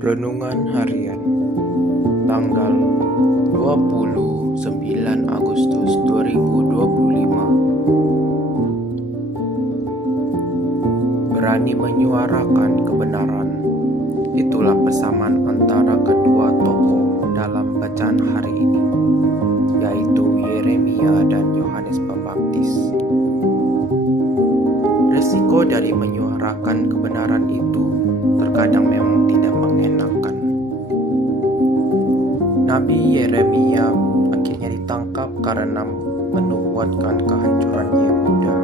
Renungan Harian tanggal 29 Agustus 2025. Berani menyuarakan kebenaran, itulah persamaan antara kedua tokoh dalam bacaan hari ini, yaitu Yeremia dan Yohanes Pembaptis. Resiko dari menyuarakan kebenaran itu terkadang memang tidak mengenakan. Nabi Yeremia akhirnya ditangkap karena menubuatkan kehancuran Yehuda.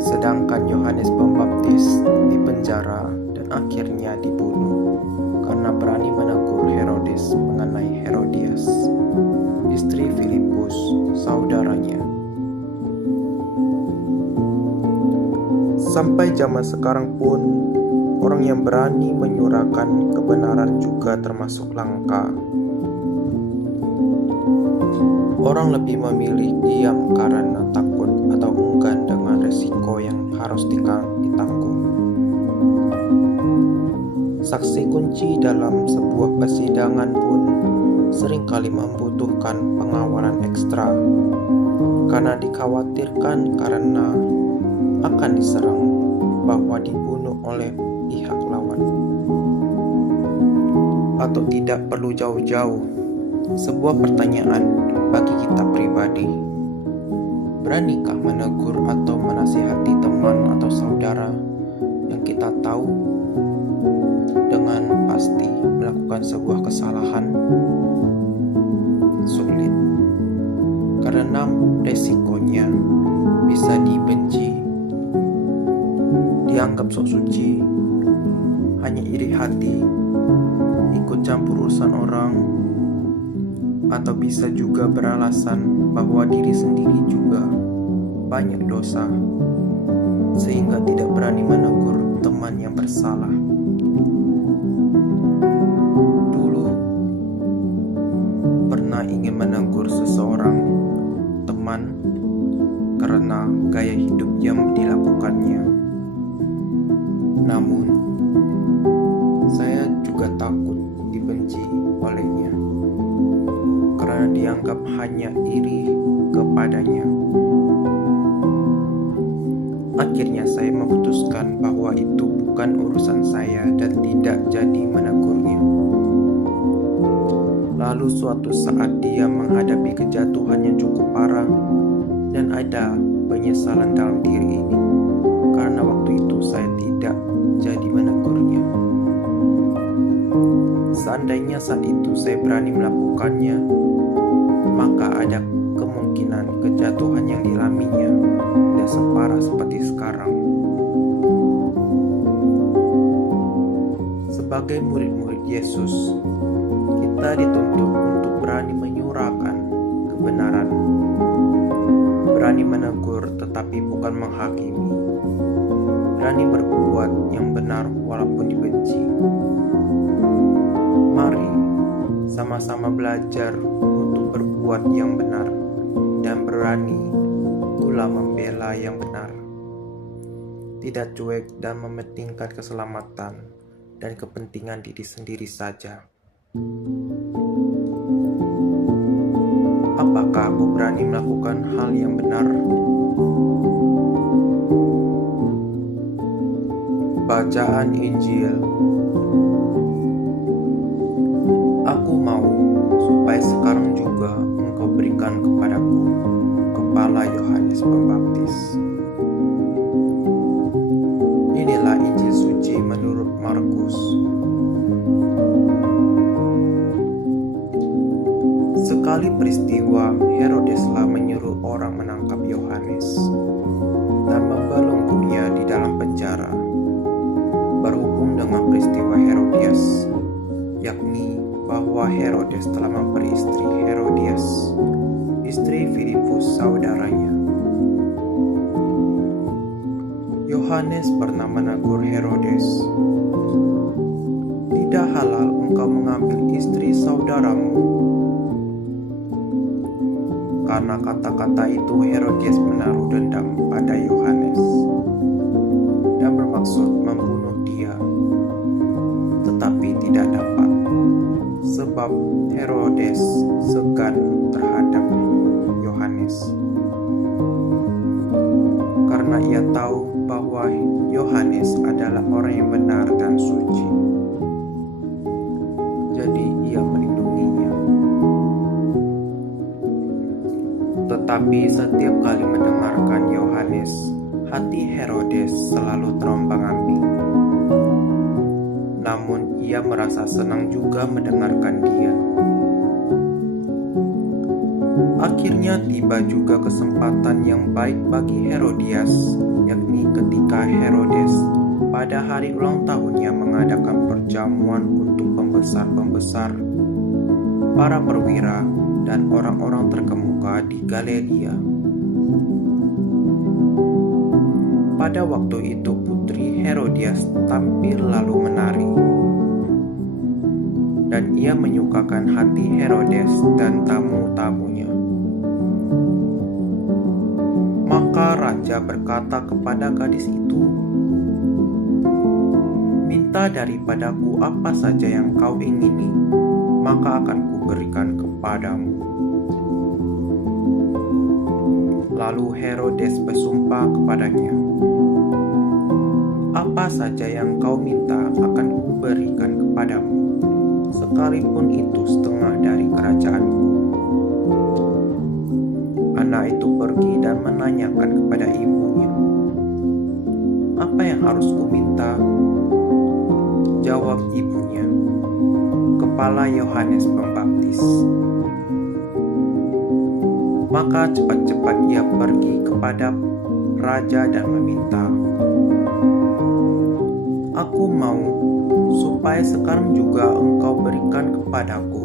Sedangkan Yohanes Pembaptis dipenjara dan akhirnya dibunuh karena berani menegur Herodes mengenai Herodias, istri Filipus, saudaranya. Sampai zaman sekarang pun, orang yang berani menyuarakan kebenaran juga termasuk langka. Orang lebih memilih diam karena takut atau enggan dengan resiko yang harus ditanggung. Saksi kunci dalam sebuah persidangan pun seringkali membutuhkan pengawalan ekstra karena dikhawatirkan karena akan diserang bahwa dibunuh oleh pihak lawan. Atau tidak perlu jauh-jauh, sebuah pertanyaan bagi kita pribadi. Beranikah menegur atau menasihati teman atau saudara yang kita tahu dengan pasti melakukan sebuah kesalahan? Sulit, karena resikonya bisa dibenci, dianggap sok suci, hanya iri hati, ikut campur urusan orang, atau bisa juga beralasan bahwa diri sendiri juga banyak dosa, sehingga tidak berani menegur teman yang bersalah. Dulu pernah ingin menegur seseorang teman karena gaya hidup yang dilakukannya. Namun, saya juga takut dibenci olehnya karena dianggap hanya iri kepadanya. Akhirnya saya memutuskan bahwa itu bukan urusan saya dan tidak jadi menegurnya. Lalu suatu saat dia menghadapi kejatuhan yang cukup parah dan ada penyesalan dalam diri ini karena waktu itu saya tidak jadi menegurnya. Seandainya saat itu saya berani melakukannya, maka ada kemungkinan kejatuhan yang dialaminya tidak separah seperti sekarang. Sebagai murid-murid Yesus, kita dituntut untuk berani menyuarakan kebenaran, berani menegur tetapi bukan menghakimi, berani berbuat yang benar walaupun dibenci. Mari sama-sama belajar untuk berbuat yang benar dan berani pula membela yang benar. Tidak cuek dan mementingkan keselamatan dan kepentingan diri sendiri saja. Apakah aku berani melakukan hal yang benar? Bacaan Injil. Aku mau supaya sekarang juga Engkau berikan kepadaku kepala Yohanes Pembaptis. Inilah Injil suci menurut Markus. Sekali peristiwa, Herodeslah menyuruh orang menangkap Yohanes dan membelenggunya di dalam penjara. Berhubung dengan peristiwa Herodias, yakni bahwa Herodes telah memperistri Herodias, istri Filipus saudaranya. Yohanes pernah menegur Herodes, "Tidak halal engkau mengambil istri saudaramu." Karena kata-kata itu Herodias menaruh dendam pada Yohanes dan bermaksud membunuh dia. sebab Herodes segan terhadap Yohanes, karena ia tahu bahwa Yohanes adalah orang yang benar dan suci. Jadi ia melindunginya. Tetapi setiap kali mendengarkan Yohanes, hati Herodes selalu terombang-ambing. Namun ia merasa senang juga mendengarkan dia. Akhirnya tiba juga kesempatan yang baik bagi Herodias, yakni ketika Herodes pada hari ulang tahunnya mengadakan perjamuan untuk pembesar-pembesar, para perwira, dan orang-orang terkemuka di Galilea. Pada waktu itu putri Herodias tampil lalu menari, dan ia menyukakan hati Herodes dan tamu-tamunya. Maka raja berkata kepada gadis itu, "Minta daripadaku apa saja yang kau ingini, maka akan kuberikan kepadamu." Lalu Herodes bersumpah kepadanya, "Apa saja yang kau minta akan kuberikan kepadamu, sekalipun itu setengah dari kerajaanku." Anak itu pergi dan menanyakan kepada ibunya, "Apa yang harus kuminta?" Jawab ibunya, "Kepala Yohanes Pembaptis." Maka cepat-cepat ia pergi kepada raja dan meminta, "Aku mau supaya sekarang juga engkau berikan kepadaku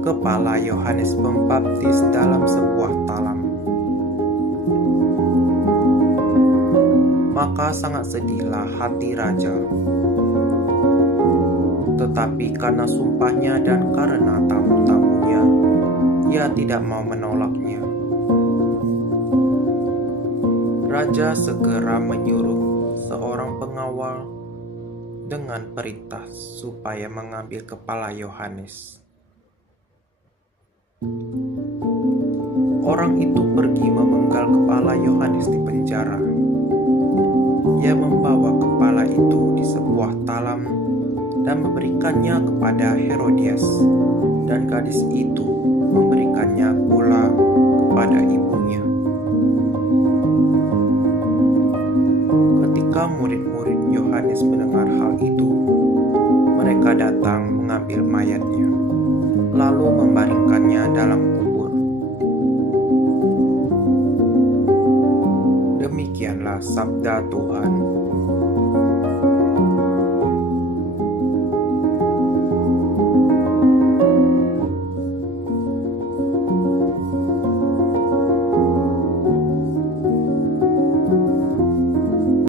kepala Yohanes Pembaptis dalam sebuah talam." Maka sangat sedihlah hati raja. Tetapi karena sumpahnya dan karena tamu-tamunya, ia tidak mau menolaknya. Raja segera menyuruh seorang pengawal dengan perintah supaya mengambil kepala Yohanes. Orang itu pergi memenggal kepala Yohanes di penjara. Ia membawa kepala itu di sebuah talam dan memberikannya kepada Herodias, dan gadis itu memberikannya pula kepada ibunya. Ketika murid-murid Yohanes mendengar hal itu, mereka datang mengambil mayatnya, lalu membaringkannya dalam kubur. Demikianlah sabda Tuhan.